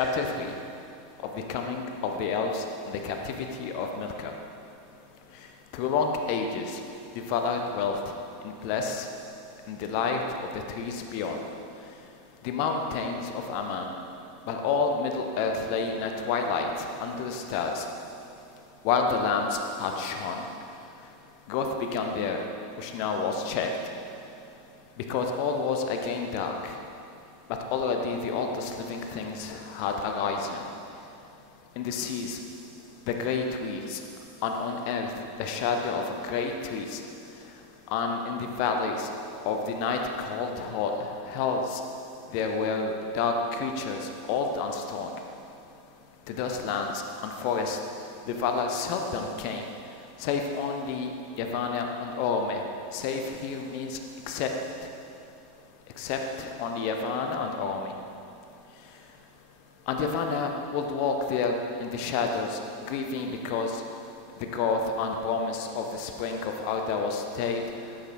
Chapter 3 of the Coming of the Elves and the Captivity of Melkor. Through long ages, the Valar dwelt in bliss and delight of the trees beyond, the mountains of Aman, but all Middle-earth lay in a twilight under the stars, while the lamps had shone. Growth began there, which now was checked, because all was again dark, but already the oldest living things had arisen. In the seas, the great trees, and on earth the shadow of great trees, and in the valleys of the night-cold hells there were dark creatures, old and strong. To those lands and forests the Valar seldom came, save only Yavanna and Orome. Save here means except only Yavanna and Orome. And Yavanna would walk there in the shadows, grieving because the growth and promise of the spring of Arda was stayed,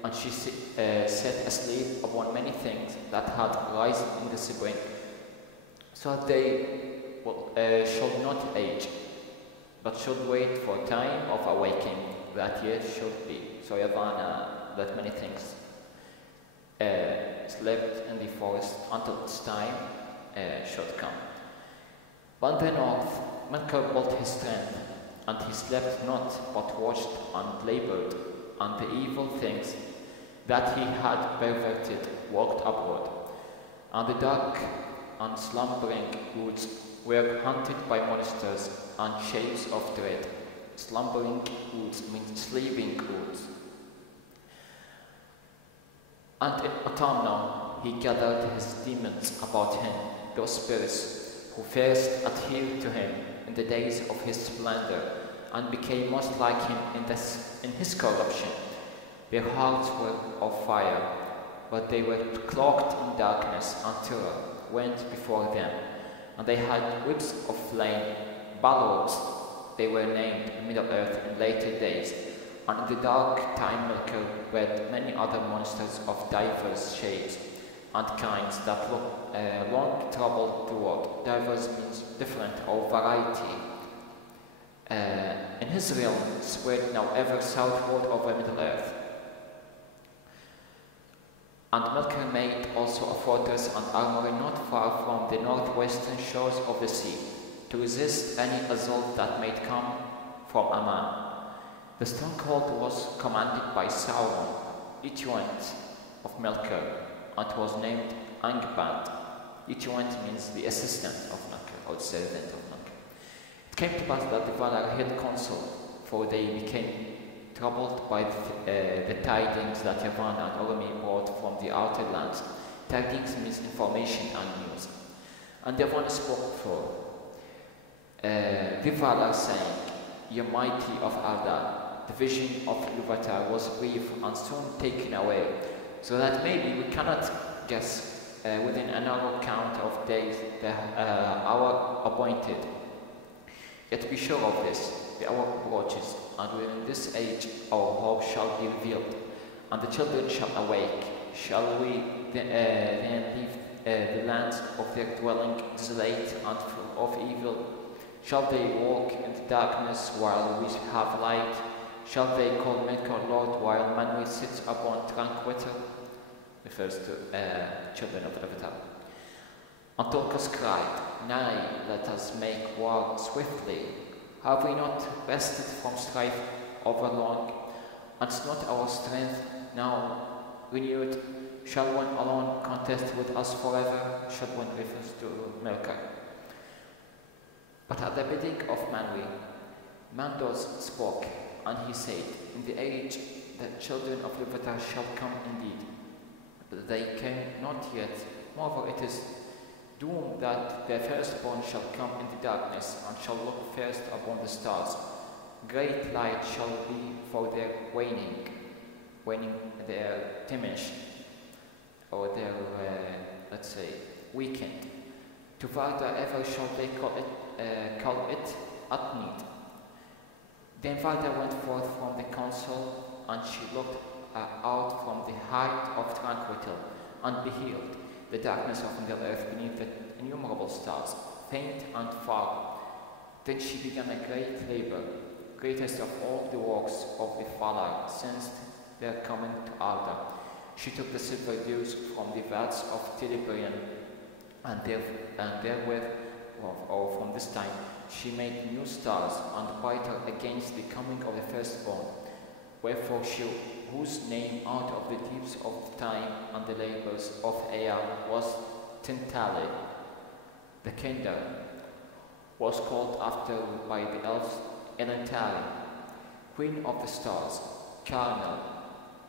and she sat asleep upon many things that had risen in the spring, so they should not age, but should wait for time of awakening that yet should be. So Yavanna, that many things slept in the forest until its time should come. But in the north, Melkor built his strength, and he slept not, but watched and labored, and the evil things that he had perverted walked upward, and the dark and slumbering woods were haunted by monsters and shapes of dread. Slumbering woods means sleeping woods. And in autumnal he gathered his demons about him, those spirits who first adhered to him in the days of his splendor, and became most like him in his corruption. Their hearts were of fire, but they were cloaked in darkness, and terror went before them, and they had whips of flame, Balrogs they were named in Middle-earth in later days, and in the dark time Melkor bred many other monsters of diverse shapes and kinds that long troubled the world. Diverse means different or variety. In his realm spread now ever southward over Middle-earth. And Melkor made also a fortress and armory not far from the northwestern shores of the sea, to resist any assault that might come from Aman. The stronghold was commanded by Sauron, Ichwant of Melkor, and was named Angband. Ichwant means the assistant of Melkor, or servant of Melkor. It came to pass that the Valar held counsel, for they became troubled by the tidings that Yavanna and Orome brought from the outer lands. Tidings means information and news. And Yavanna spoke for the Valar, saying, "Ye mighty of Arda, the vision of Ilúvatar was brief and soon taken away, so that maybe we cannot guess within a narrow count of days the hour appointed. Yet be sure of this, the hour approaches, and within this age our hope shall be revealed, and the children shall awake. Shall we then leave the lands of their dwelling desolate and full of evil? Shall they walk in the darkness while we have light? Shall they call Melkor Lord while Manwë sits upon Tranqueter?" Refers to children of Ilúvatar. And Tolkien cried, "Nay, let us make war swiftly. Have we not rested from strife over long? And is not our strength now renewed? Shall one alone contest with us forever?" Should one refers to Melkor. But at the bidding of Manwë, Mandos spoke, and he said, "In the age the children of Ilúvatar shall come indeed, but they came not yet. Moreover, it is doomed that their firstborn shall come in the darkness, and shall look first upon the stars. Great light shall be for their waning their diminished, or their, let's say, weakened. To Varda ever shall they call it at need." Then Varda went forth from the council, and she looked out from the height of Tranquetil, and beheld the darkness of Middle-earth beneath the innumerable stars. faint and far. Then she began a great labor, greatest of all the works of the Valar since their coming to Arda. She took the silver dews from the vats of Beleriand, and therewith, or from this time, she made new stars and brighter against the coming of the firstborn. Wherefore she, whose name out of the deeps of time and the labours of Ea was Tintale. The kingdom was called after by the elves Elentari, queen of the stars, Carnel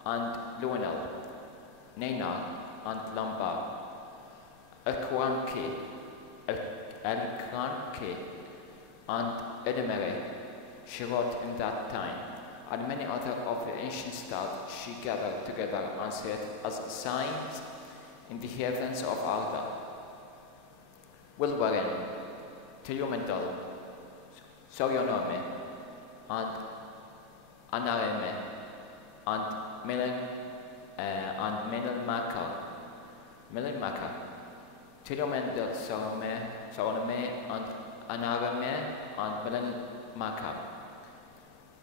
and Luenel, Neighing and Lamba, Elkranke and Edemere she wrote in that time, and many other of the ancient stars she gathered together and set as signs in the heavens of Arda. Wilwarin, Tilumendal, Sorionome, and Anareme, and Melenmaka, Tilumendal, Sorionome, and Anareme, and Melenmaka.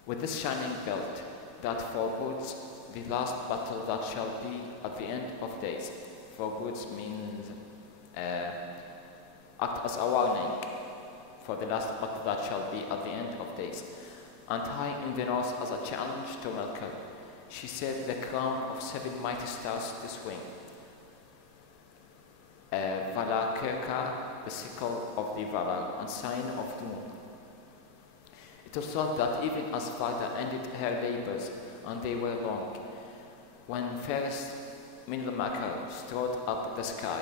With this shining belt that forebodes the last battle that shall be at the end of days. Forebodes means act as a warning for the last battle that shall be at the end of days. And high in the north as a challenge to Melkor, she set the crown of 7 mighty stars to swing. Valakerka, the sickle of the Valar, and sign of doom. It was thought that even as Varda ended her labours, and they were long, when fairest Mindlemacher strode up the sky,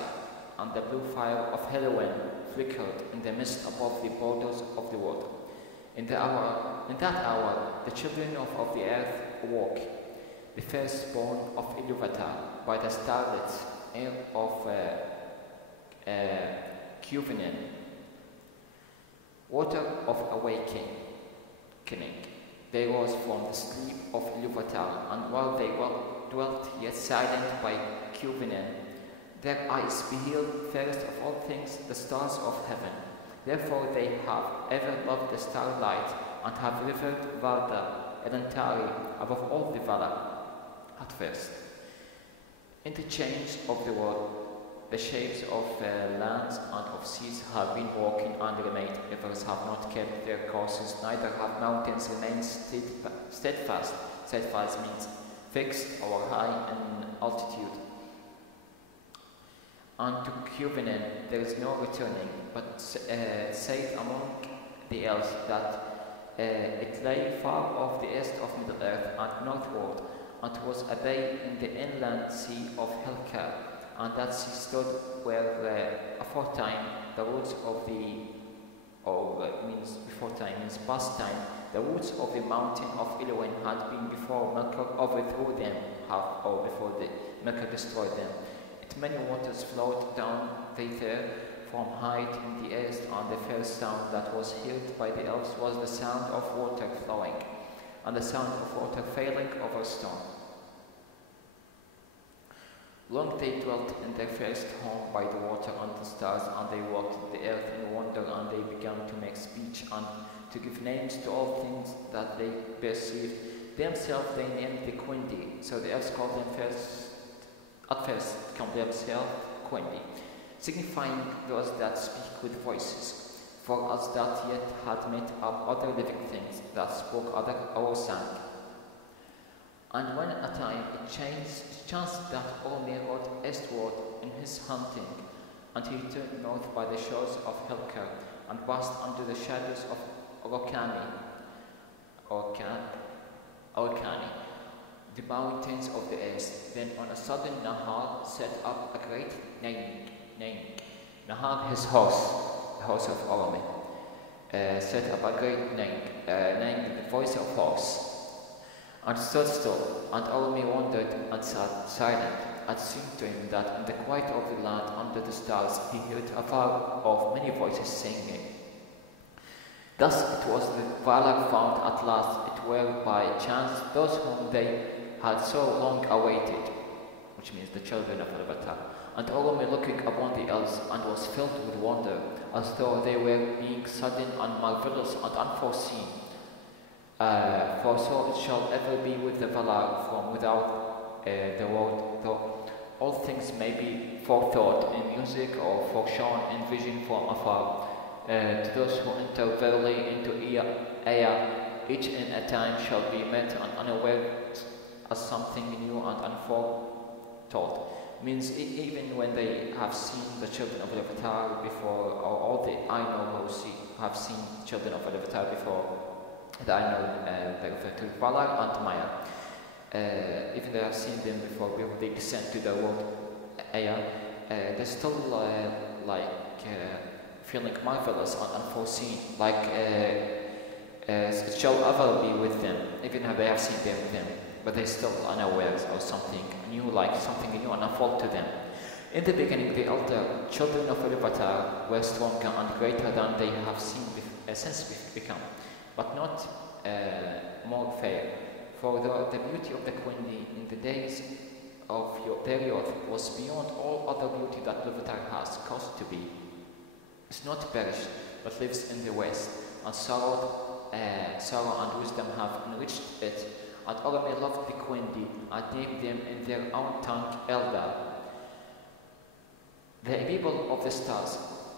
and the blue fire of Helluin flickered in the mist above the borders of the water. In that hour, the children of the earth awoke, the firstborn of Ilúvatar, by the starlit air of Quenya, water of awakening. They rose from the sleep of Ilúvatar, and while they dwelt yet silent by Quenya, their eyes beheld fairest of all things the stars of heaven. Therefore they have ever loved the starlight, and have revered Varda Elentari above all the Valar. At first, in the change of the world, the shapes of lands and of seas have been walking unremade. Rivers have not kept their courses, neither have mountains remained steadfast. Steadfast means fixed or high in altitude. And to Quenya there is no returning, but said among the elves that it lay far off the east of Middle-earth and northward, and was a bay in the inland sea of Helkar, and that sea stood where aforetime the roots of the, means past time, the roots of the mountain of Ilúin had been before Melkor overthrew them, before Melkor destroyed them. Many waters flowed down thither from height in the east, and the first sound that was heard by the elves was the sound of water flowing, and the sound of water failing over stone. Long they dwelt in their first home by the water and the stars, and they walked the earth in wonder, and they began to make speech and to give names to all things that they perceived. Themselves they named the Quenya, so the elves called them at first called themselves Quenya, signifying those that speak with voices, for as that yet had made up other living things that spoke other or sang. And when a time it chanced that Orme rode eastward in his hunting, and he turned north by the shores of Helkar, and passed under the shadows of Orkani, the mountains of the east. Then on a sudden Nahal set up a great neighing. Nahal, his horse, the horse of Orme, set up a great neighing, the voice of horse, and stood still, and Orme wondered and sat silent. It seemed to him that in the quiet of the land under the stars he heard afar off many voices singing. Thus it was that Valar found at last it were by chance those whom they had so long awaited, which means the children of Ilúvatar. And Orome looking upon the elves and was filled with wonder, as though they were being sudden and marvelous and unforeseen. For so it shall ever be with the Valar from without the world, though all things may be forethought in music or foreshown in vision from afar. To those who enter verily into Ea, each in a time shall be met and unaware as something new and unforetold. Means even when they have seen the children of Avatar before, or all the Ainur who have seen children of Avatar before, the Ainur they refer to Valar and Maya. Even they have seen them before they descend to the world Ea, they're still feeling marvelous and unforeseen, like it shall ever be with them, even if they have seen them, but they're still unaware of something new, like something new and unfold to them. In the beginning, the elder children of Ilúvatar were stronger and greater than they have seen since become, but not more fair. For the beauty of the Quenya in the days of their youth was beyond all other beauty that Ilúvatar has caused to be. It's not perished, but lives in the west, and sorrow and wisdom have enriched it. And Orome loved the Quenya and named them in their own tongue Eldar, the people of the stars,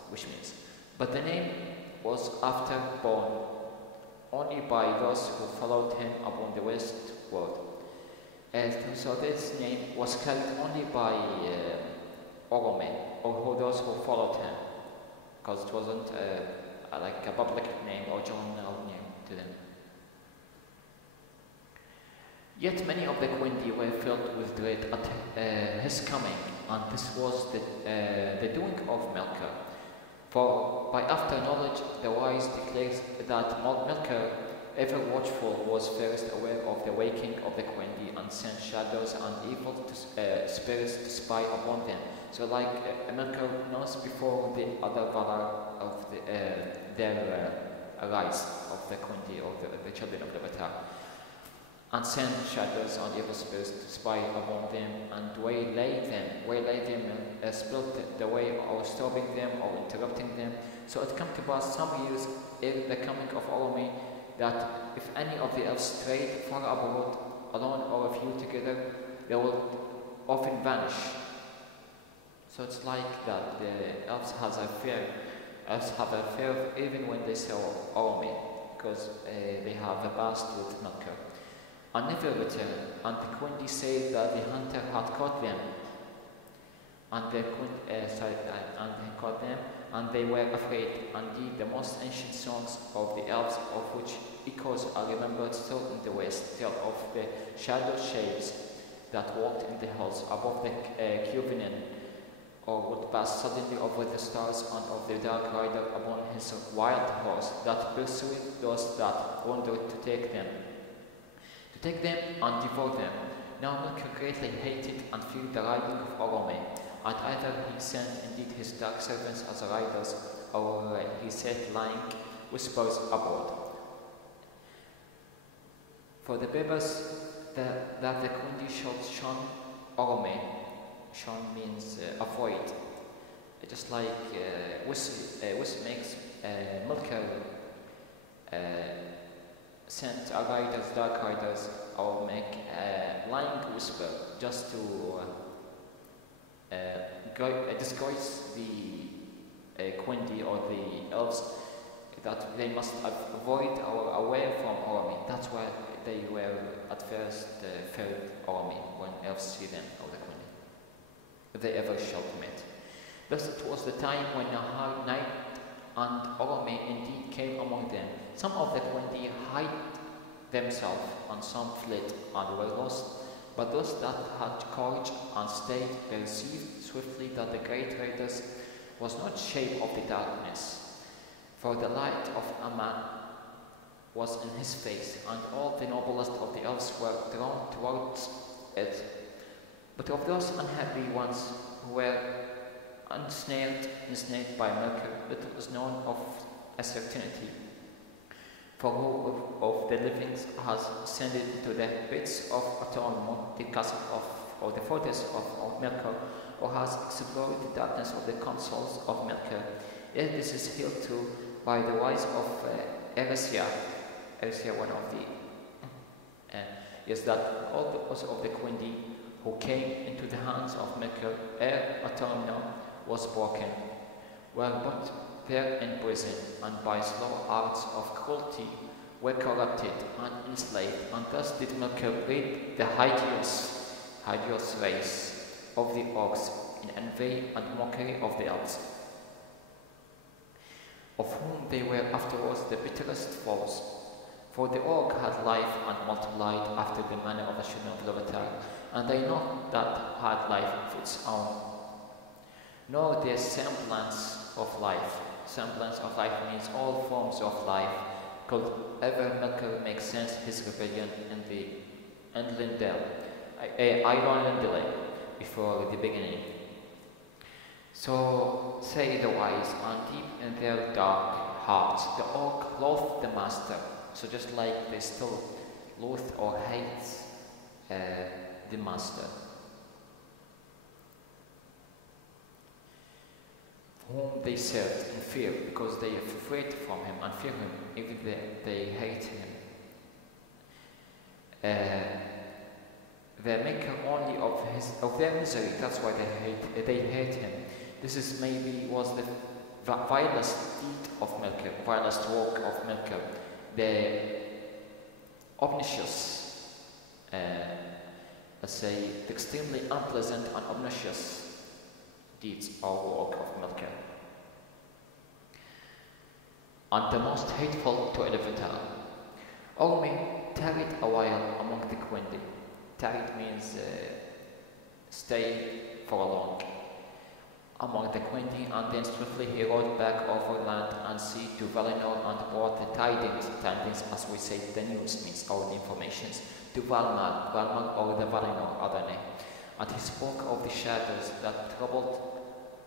which means. But the name was after borne only by those who followed him upon the westward. So this name was carried only by Orome, or those who followed him, because it wasn't like a public name or general name to them. Yet many of the Quenya were filled with dread at his coming, and this was the doing of Melkor. For by after knowledge the wise declares that Melkor, ever watchful, was first aware of the waking of the Quenya and sent shadows and evil spirits to spy upon them. So like Melkor knows before the other Valar of their rise of the Quenya, or the children of the Vatar, and send shadows and evil spirits to spy upon them and waylay them, split the way, or stopping them or interrupting them. So it came to pass some years ere the coming of Orome that if any of the elves strayed far abroad, alone or a few together, they will often vanish. So it's like that the elves have a fear even when they saw Orome, because they have a past with Melkor, and never return. And the Quenya said that the hunter had caught them, and they caught them, and they were afraid. Indeed, the most ancient songs of the elves, of which echoes are remembered still in the west, tell of the shadow shapes that walked in the hills above the Cuvinan, or would pass suddenly over the stars, and of the dark rider upon his wild horse that pursued those that wandered to take them and devour them. Now Melkor greatly hated and feared the riding of Orome, and either he sent indeed his dark servants as riders, or he set lying whispers abroad. For the purpose that the Quenya should shun Orome, shun means avoid, just like which makes Melkor sent dark riders, or make a lying whisper just to disguise the Quenya or the elves, that they must avoid or away from Orome. That's why they were at first feared Orome when elves see them, or the Quenya, if they ever shall meet. Thus it was the time when a hard night and Orome indeed came among them. Some of the Quenya hid themselves, and some fled and were lost. But those that had courage and stayed perceived swiftly that the great riders was not shape of the darkness, for the light of a man was in his face, and all the noblest of the elves were drawn towards it. But of those unhappy ones who were ensnared by Melkor, little is known of a certainty. For who of the living has ascended to the pits of Atonement, the castle of, or the fortress of Melkor, or has explored the darkness of the councils of Melkor, Yet this is held to by the wise of Eresia, one of the is that all because of the Quenya who came into the hands of Melkor autumnal was broken, were put there in prison, and by slow arts of cruelty were corrupted and enslaved, and thus did Melkor breed the hideous race of the orcs in envy and mockery of the elves, of whom they were afterwards the bitterest foes. For the orc had life and multiplied after the manner of the shun of and they know that had life of its own, nor their semblance of life. Semblance of life means all forms of life. Could ever Melkor make sense his rebellion in the Iron Lindale before the beginning? So say the wise, and deep in their dark hearts the orc loathed the master. So just like they still loathe or hate the master, whom they served in fear, because they are afraid from him and fear him, even they hate him. The maker only of their misery. That's why they hate him. This is was the vilest deed of Melkor, vilest work of Melkor. The obnoxious, let's say, the extremely unpleasant and obnoxious deeds or work of Melkor, and the most hateful to Iluvatar. Orome tarried a while among the Quenya. Tarried means stay for long among the Quenya, and then swiftly he rode back over land and sea to Valinor and brought the tidings, as we say, the news means all the informations, to Valmar or the Valinor other name. And he spoke of the shadows that troubled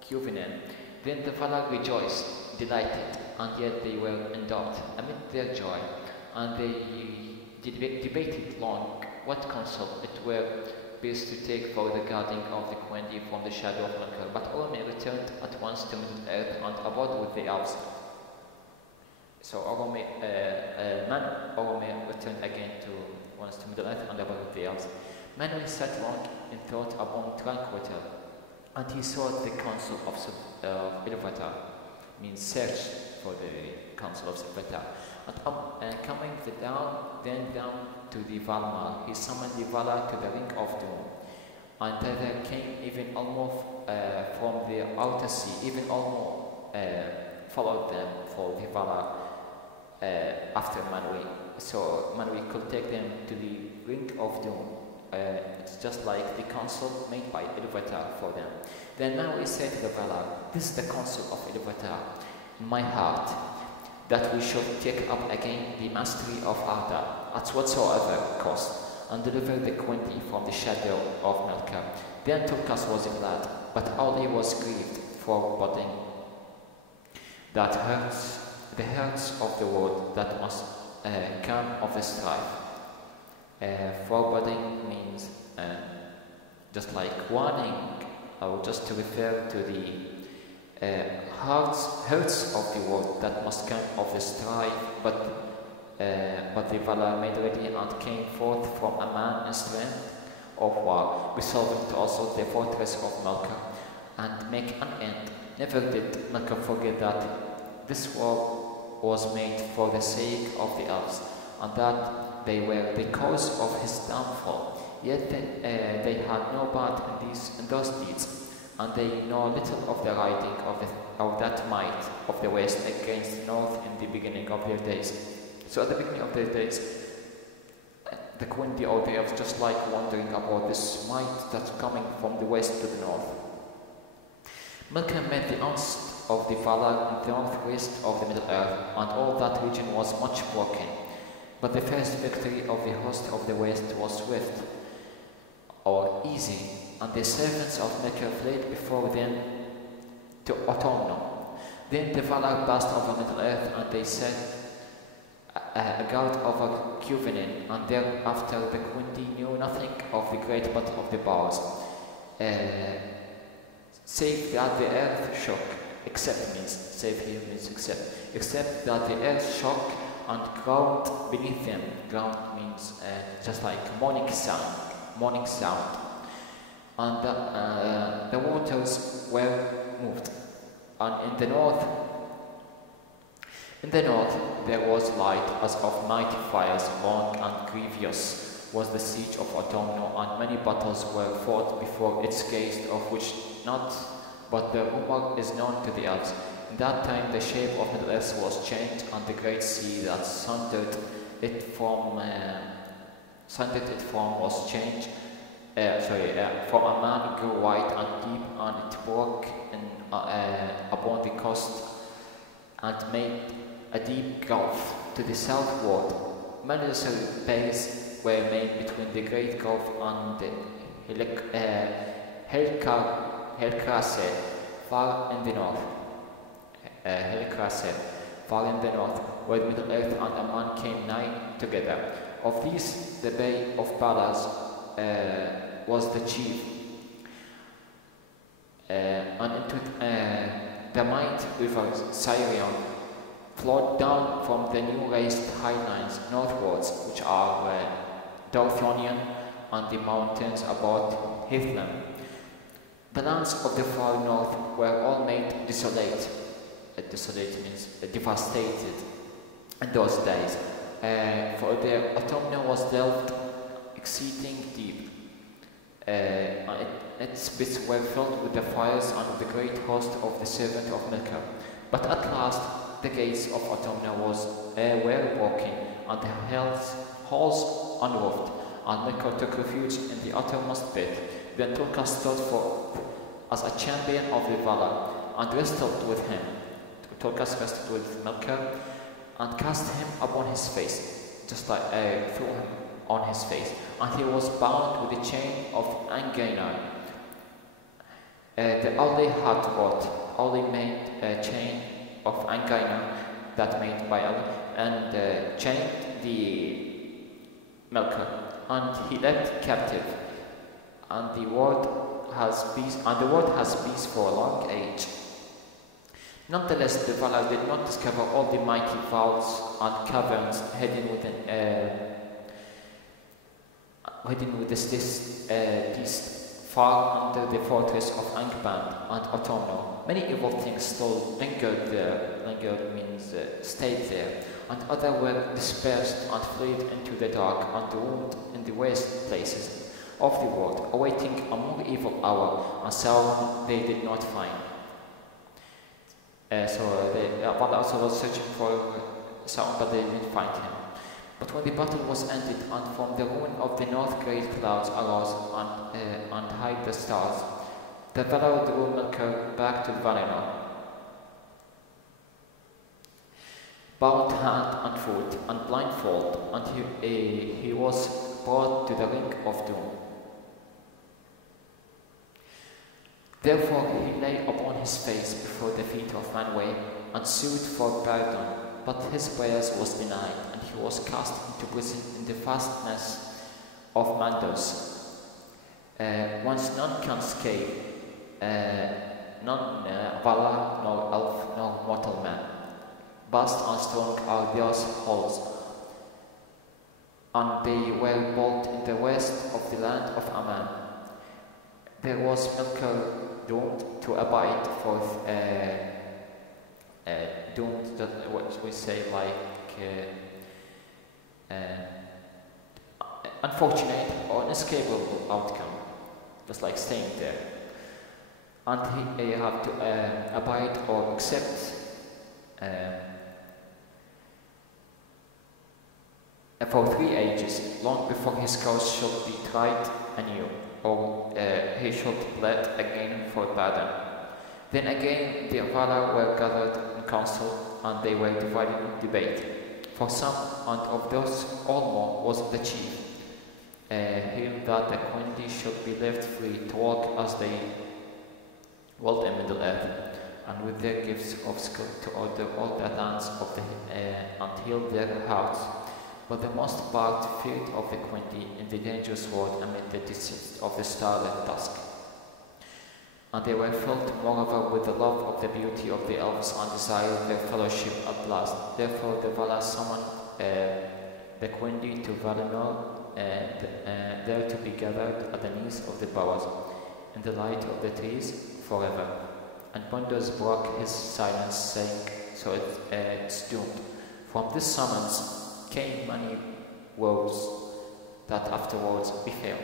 Quenya. Then the Valar rejoiced, delighted, and yet they were in doubt amid their joy, and they debated long what counsel it were best to take for the guarding of the Quenya from the shadow of Melkor. But Orome returned at once to Middle-earth and abode with the elves. So Orome returned again once to Middle-earth and abode with the elves. Manwë sat long in thought upon Tranquility, and he sought the counsel of Iluvatar, means search for the counsel of Iluvatar. And coming down to the Valmar, he summoned the Valar to the Ring of Doom. And there came even almost from the outer sea, even almost followed them for the Valar after Manwë. So Manwë could take them to the Ring of Doom. It's just like the counsel made by Iluvatar for them. Then Manwë said to the Valar, "This is the counsel of Iluvatar in my heart, that we should take up again the mastery of Arda at whatsoever cost, and deliver the Quenya from the shadow of Melkor." Then Tulkas was glad, but Auli was grieved, foreboding that the hurts of the world that must come of the strife. Foreboding means just like warning, or just to refer to the hurts of the world that must come of the strife, but the Valar made ready and came forth from a man in strength of war, resolving to assault the fortress of Melkor and make an end. Never did Melkor forget that this war was made for the sake of the elves, and that they were the cause of his downfall. Yet they had no part in those deeds, and they know little of the riding of that might of the West against the North in the beginning of their days. So at the beginning of their days, the Quenya or the elves just like wondering about this might that's coming from the West to the North. Melkor met the onset of the Valar in the northwest of the Middle-earth, and all that region was much broken. But the first victory of the host of the West was swift or easy, and the servants of Melkor fled before them to autumnal. Then the Valar passed over Middle-earth, and they set a guard over Quenya, and thereafter the Quenya knew nothing of the great battle of the Bars, save that the earth shook, Except means, save here means except that the earth shook and ground beneath them. Ground means just like morning sound. And the waters were moved. And in the north there was light as of mighty fires. Long and grievous was the siege of Autumnal, and many battles were fought before its gates, of which not but the rumor is known to the Elves. In that time the shape of Middle-earth was changed, and the great sea that sundered it from was changed. From a man grew wide and deep, and it broke upon the coast and made a deep gulf to the southward. Many bays were made between the great gulf and the Helkrase, far in the north. Where Middle-earth and Aman came nigh together. Of these, the Bay of Balas was the chief, and into the mighty river Silmarillion flowed down from the new raised highlands northwards, which are Dorthonion and the mountains about Hithlum. The lands of the far north were all made desolate. Desolate means devastated in those days, for the autumn was delved exceeding deep. Its pits were filled with the fires and the great host of the servant of Melkor. But at last the gates of Autumn were broken, and the halls unroofed, and Melkor took refuge in the uttermost pit. Then Tulkas stood forth as a champion of the Valar, and wrestled with him. Tulkas wrestled with Melkor, and cast him upon his face, just like threw him on his face, and he was bound with the chain of Angaina. The Auli had wrought, Auli made a chain of Angaina that made by Auli, and chained the Melkor, and he left captive. And the world has peace for a long age. Nonetheless, the Valar did not discover all the mighty vaults and caverns hidden with this far under the fortress of Angband and Autumnal. Many evil things still lingered there. Lingered means stayed there, and others were dispersed and fled into the dark and doomed in the waste places of the world, awaiting a more evil hour, and Sauron they did not find. So the Valar also was searching for Sauron, but they didn't find him. But when the battle was ended, and from the ruin of the north great clouds arose and hid the stars, the Valar drew Melkor back to Valinor, bound hand and foot and blindfold, and he was brought to the ring of doom. Therefore he lay upon his face before the feet of Manwë and sued for pardon, but his prayers was denied, and he was cast into prison in the fastness of Mandos. Whence none can escape, none Valar, nor elf, nor mortal man. Vast and strong are those halls, and they were built in the west of the land of Aman. There was Melkor doomed to abide forth, doomed, what we say, like unfortunate or inescapable outcome, just like staying there. And he have to abide or accept for 3 ages, long before his cause should be tried anew, or he should plead again for pardon. Then again the Valar were gathered in council, and they were divided in debate. For some, and of those Olmo was the chief, him that the Quenya should be left free to walk as they willed in Middle-earth, and with their gifts of skill to order all the lands of and heal their hearts. But the most part feared of the Quenya in the dangerous world amid the distance of the starlit dusk. And they were filled moreover with the love of the beauty of the elves and desired their fellowship at last. Therefore the Valar summoned the Quenya to Valinor, and there to be gathered at the knees of the boughs, in the light of the trees, forever. And Bonders broke his silence, saying, so it's doomed. From this summons came many woes that afterwards befell.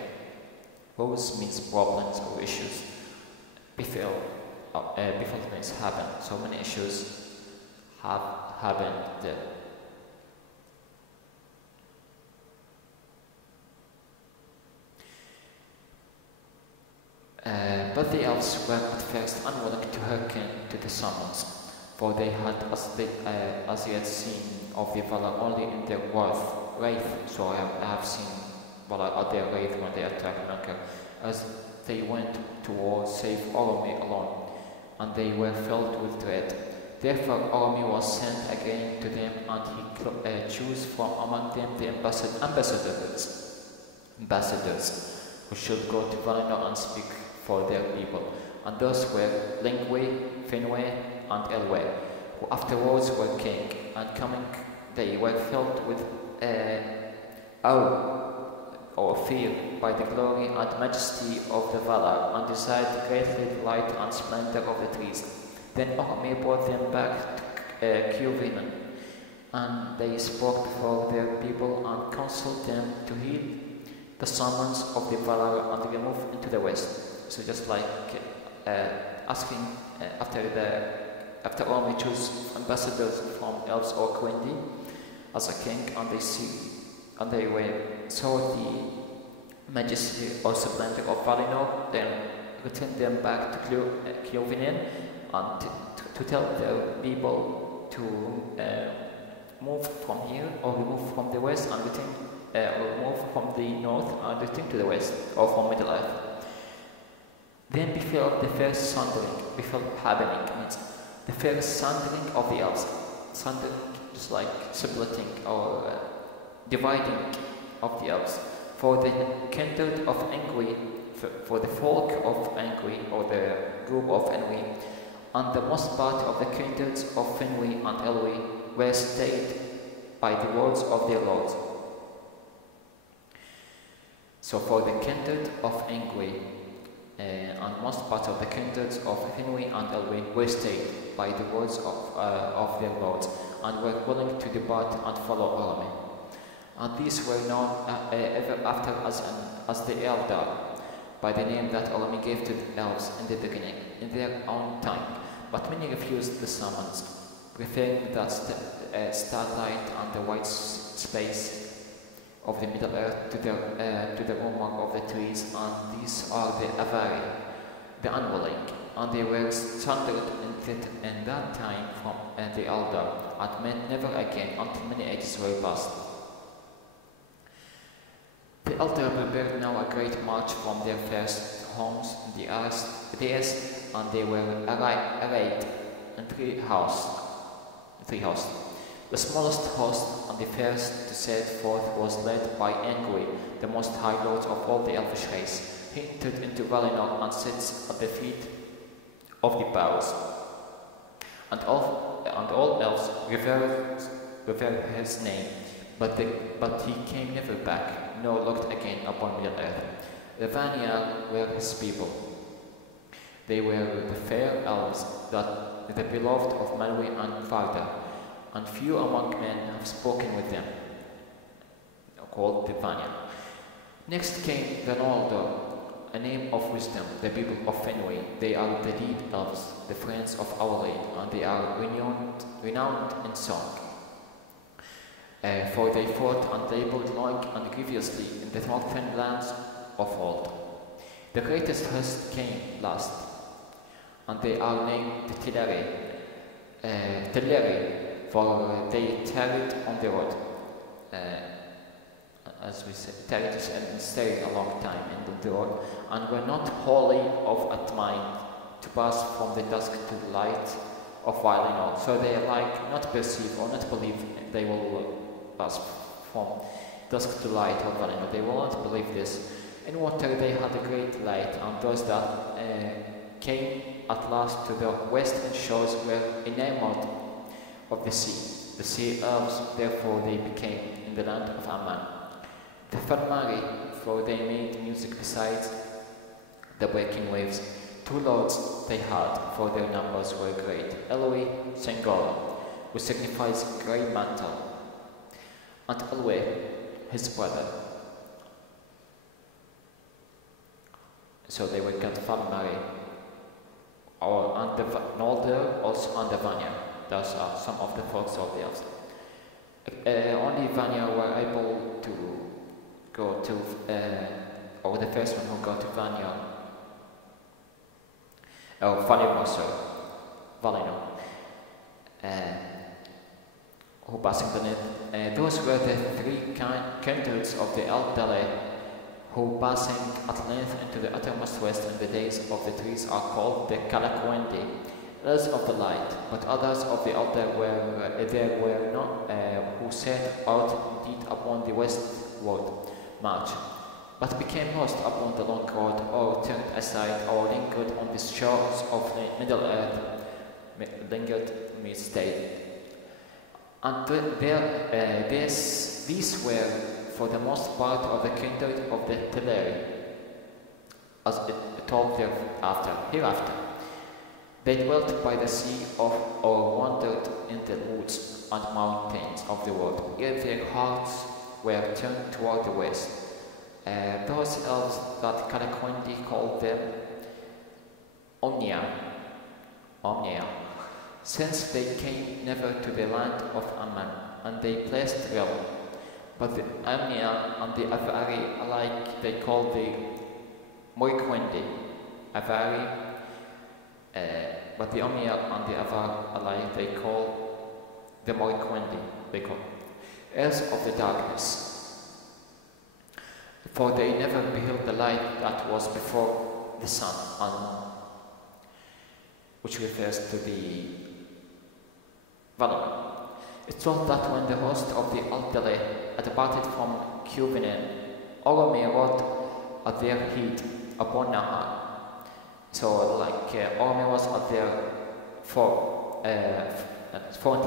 Woes means problems or issues. Befell means happen. So many issues have happened there. But the elves were at first unwilling to hearken to the summons, for they had as yet seen of the Valar only in their wraith. So I have seen Valar at their wraith when they attacked Melkor, as they went to war, save Orome alone, and they were filled with dread. Therefore Orome was sent again to them, and he chose from among them the ambassadors who should go to Valinor and speak for their people. And those were Lingwë, Finwë, and Elwë, who afterwards were king. And coming, they were filled with awe or fear by the glory and majesty of the Valar, and desired greatly the light and splendor of the trees. Then Orome brought them back to Quenya, and they spoke before their people and counseled them to heed the summons of the Valar and remove into the west. So just like asking after Orome chose ambassadors from Elves or Quenya as a king, and they saw the majesty or splendor of Valinor, then returned them back to Quenya and to tell their people to move from here or remove from the west and return, or move from the north and return to the west or from Middle-earth. Then befell the first sundering, happening means the first sundering of the elves. Sundering, just like splitting or dividing of the elves. For the kindred of Angry, for the folk of Angry, or the group of Angry, and the most part of the kindreds of Finwë and Elwë were stayed by the words of their lords. So for the kindred of Angry, and most part of the kindreds of Finwë and Elwë were stayed by the words of their lords, and were willing to depart and follow Orome. And these were known ever after as the Eldar, by the name that Orome gave to the elves in the beginning, in their own time. But many refused the summons, preferring that starlight and the white space of the Middle-earth to the rumor of the trees, and these are the Avari, the unwilling, and they were sundered in that time from the Eldar, and met never again until many ages were past. The Eldar prepared now a great march from their first homes in the east, and they were arrayed in three hosts. The smallest host and the first to set forth was led by Angry, the most high lord of all the elvish race. He entered into Valinor and sits at the feet of the boughs, and all elves revere his name, but he came never back, nor looked again upon Middle-earth. The Vanir were his people. They were the fair elves, the beloved of Manwë and Varda, and few among men have spoken with them, called the Vanir. Next came the Noldor, a name of wisdom, the people of Finwë. They are the deed elves, the friends of our Lady, and they are renowned in song. For they fought and labored long and grievously in the northern lands of old. The greatest host came last, and they are named the Teleri, for they tarried on the road. As we said, tarried and stayed a long time in the road, and were not wholly of at mind to pass from the dusk to the light of Valinor. So they not perceive or not believe they will pass from dusk to light of Valinor. They will not believe this. In water they had a great light, and those that came at last to the western shores were enamored of the sea. The sea elves, therefore they became in the land of Aman. They fell married, for they made music besides the breaking waves. 2 lords they had, for their numbers were great. Eloi, Sengora, who signifies grey mantle, and Elwë, his brother. So they were going to marry. And the Noldor, also and the Vanya. Those are some of the folks of the elves. Only Vanya were able to go to, or the first one who got to Vanya, Valinor, sorry, Valinor, who passing beneath. Those were the 3 kindreds of the elderly, who passing at length into the uttermost west in the days of the trees are called the Calaquendi, Elves of the light, but others of the elder there were not who set out indeed upon the westward march, but became lost upon the long road, or turned aside, or lingered on the shores of the Middle Earth, lingered means stayed. And these were for the most part of the kindred of the Teleri, as it told hereafter. They dwelt by the sea or wandered in the woods and mountains of the world, yet their hearts were turned toward the west. Those elves that Calaquendi called them Omnia, since they came never to the land of Aman, and they placed realm. But the Omnia and the Avari alike they called the Moiquendi, Avari. But the Omnia and the Avar alike they call the Moiquendi, they call Elves of the darkness. For they never beheld the light that was before the sun, which refers to the Valinor. It thought that when the host of the elderly had departed from Cuvinen, Oromir rode at their heat upon Nahar. So, like, Oromir was at their front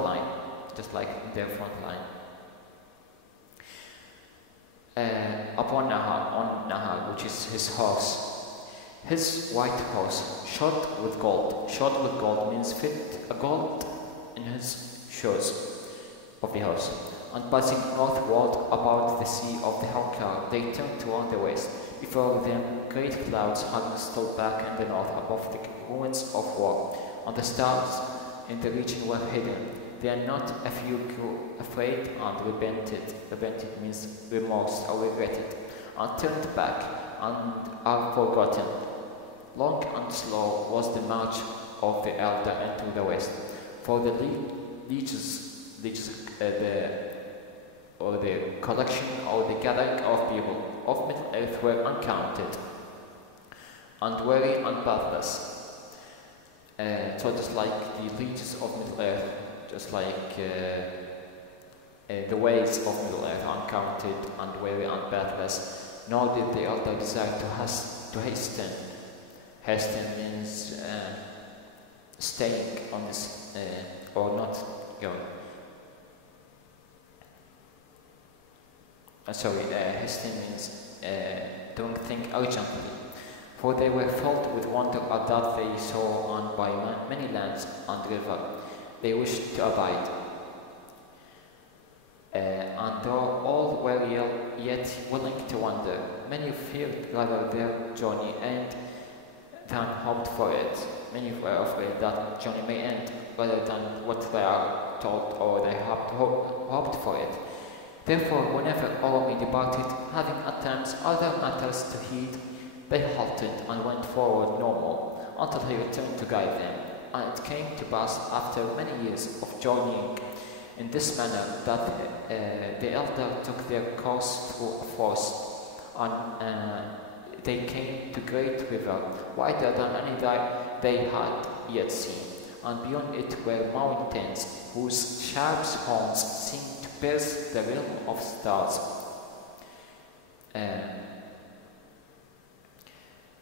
line, just like their front line. Upon Nahar, on Nahar, which is his horse. His white horse, shod with gold. Shod with gold means fit a gold in his shoes of the horse. And passing northward about the sea of the Helkar, they turned toward the west. Before them, great clouds hung still back in the north above the ruins of war, and the stars in the region were hidden. They are not a few grew afraid and repented. Repented means remorse or regretted, and turned back and are forgotten. Long and slow was the march of the elder into the west, for the collection or the gathering of people of Middle Earth were uncounted, and weary and pathless. So just like the legions of Middle Earth, just like the ways of Middle Earth, uncounted and weary and pathless, nor did the elder desire to hasten. Hasten means staying on this, or not going. Hasten means doing things urgently, for they were filled with wonder at that they saw on by many lands and rivers. They wished to abide. And though all were yet willing to wander, many feared rather their journey end than hoped for it. Many were afraid that journey may end rather than what they are told or they have hoped for it. Therefore, whenever Oromir departed, having at times other matters to heed, they halted and went forward no more, until he returned to guide them. And it came to pass, after many years of journeying in this manner, that the elder took their course through a forest, and they came to great river, wider than any that they had yet seen, and beyond it were mountains, whose sharp horns seemed to pierce the realm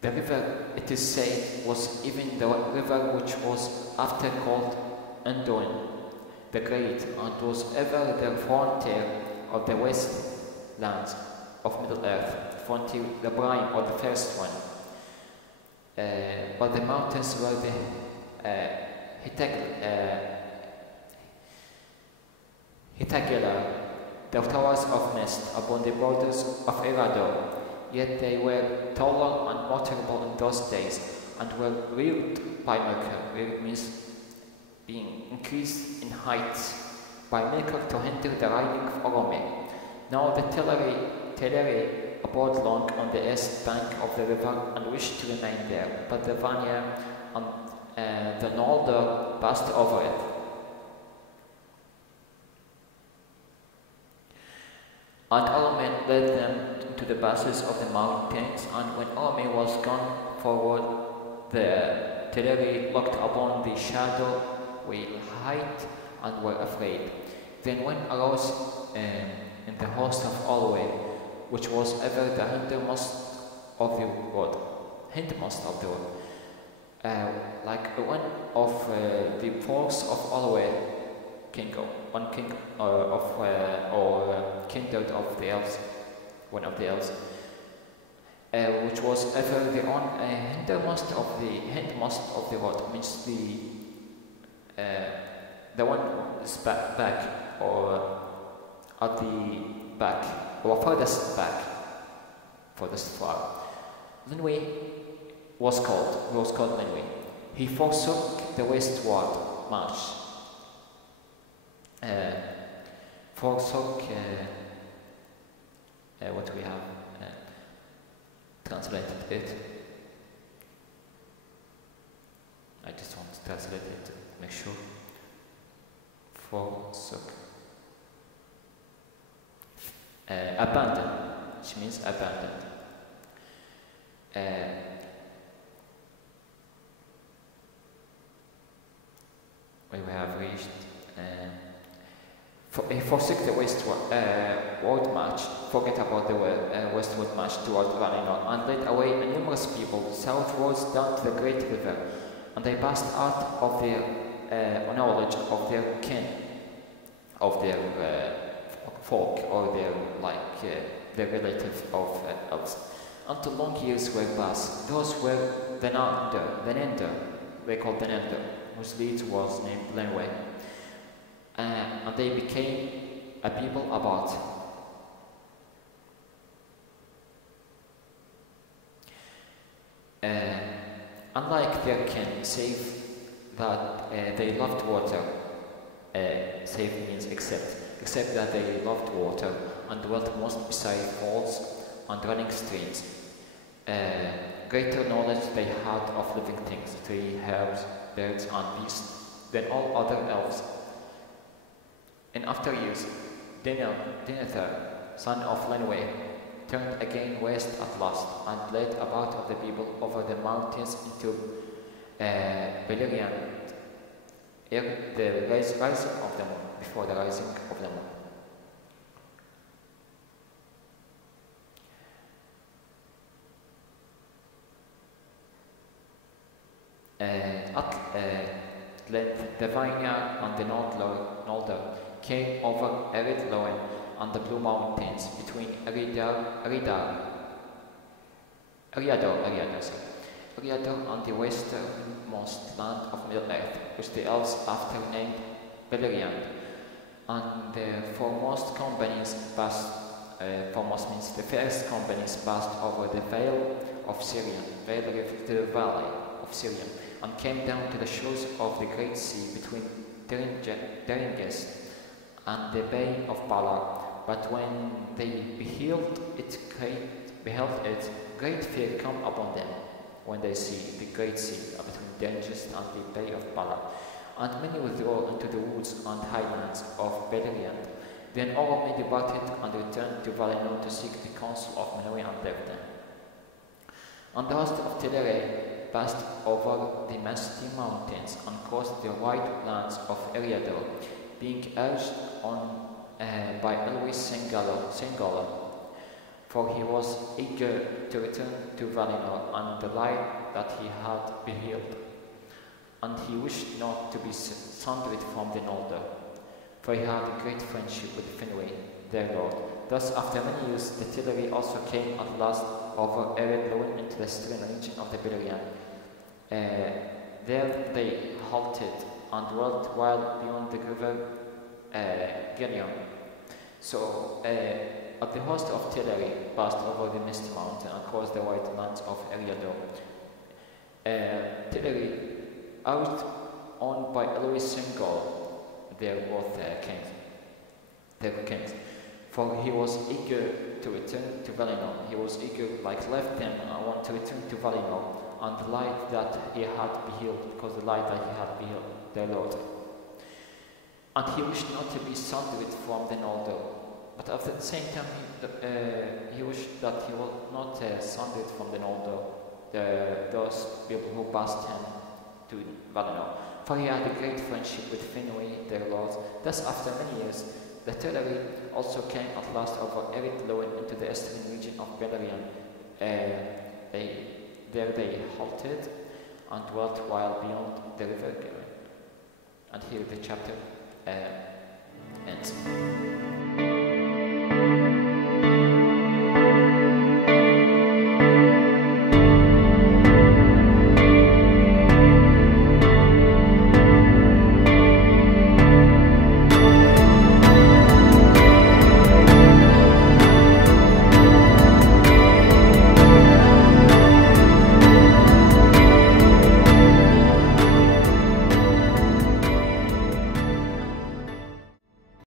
The river, it is said, was even the river which was after called Anduin the Great, and was ever the frontier of the westlands of Middle-earth, frontier the prime or the first one. But the mountains were the Hitagelar, the towers of mist upon the borders of Erador, yet they were taller and more terrible in those days, and were reared by Melkor. Reared means being increased in height by Melkor to hinder the riding of Orome. Now the Teleri abode long on the east bank of the river and wished to remain there, but the Vanya and the Noldor passed over it. And Orome led them into the passes of the mountains, and when Orome was gone forward, the Teleri looked upon the shadow with height and were afraid. Then when arose in the host of Olwe, which was ever the hindermost of the road, like one of the force of Olwe, kindred of the elves, one of the elves, which was ever the hindmost of the road, means the one is back or at the back or furthest back, furthest far. Linway was called Linway. He forsook the westward march. Forsook what we have translated it. I just want to translate it to make sure. Forsook. Abandoned, which means abandoned. We have reached. He forsook the westward march, forget about the westward march toward Valinor, and led away a numerous people southwards down to the great river, and they passed out of their knowledge of their kin, of their folk, or their relative of elves. Until long years were passed. Those were the Nender, they called the Nender, whose leader was named Lenway. And they became a people about. Unlike their kin, save that they loved water, save means except that they loved water and dwelt most beside falls and running streams. Greater knowledge they had of living things, trees, herbs, birds, and beasts, than all other elves. In after years, Denethor, son of Lenway, turned again west at last, and led a part of the people over the mountains into Beleriand, ere the rising of the moon, before the rising of the moon. At length, the vineyard and the Noldor came over Eredloen and the Blue Mountains between Eriador and the westernmost land of Middle-earth, which the elves after named Beleriand. And the foremost companies passed, foremost means the first companies passed over the Vale of Sirion, the valley of Sirion, and came down to the shores of the Great Sea between Deringes and the Bay of Balar. But when they beheld it, great fear come upon them when they see the Great Sea between Deringes and the Bay of Balar. And many withdraw into the woods and highlands of Beleriand. Then Orome departed and returned to Valinor to seek the counsel of Menoi and left them. And the host of Teleri passed over the misty mountains and crossed the wide lands of Eriador, being urged on by Elwes Sengala, for he was eager to return to Valinor and the light that he had beheld. And he wished not to be sundered from the Noldor, for he had a great friendship with Finwë, their lord. Thus, after many years, the Teleri also came at last over Ered Luin into the eastern region of the Beleriand. There they halted and dwelt well beyond the river Quenya. So, the host of Teleri passed over the Misty Mountain and crossed the wide lands of Eriador. Teleri, urged on by Elois Singol, their both kings, for he was eager to return to Valinor. He was eager, like left them, and wanted to return to Valinor, and the light that he had beheld, because the light that he had beheld, their Lord. And he wished not to be sundered from the Noldor, but at the same time he wished that he was not sundered from the Noldor, those people who passed him to Valinor, for he had a great friendship with Finwë, their lords. Thus, after many years, the Teleri also came at last over Ered Luin into the eastern region of Beleriand. There they halted and dwelt while beyond the river Gavriel. And here the chapter ends.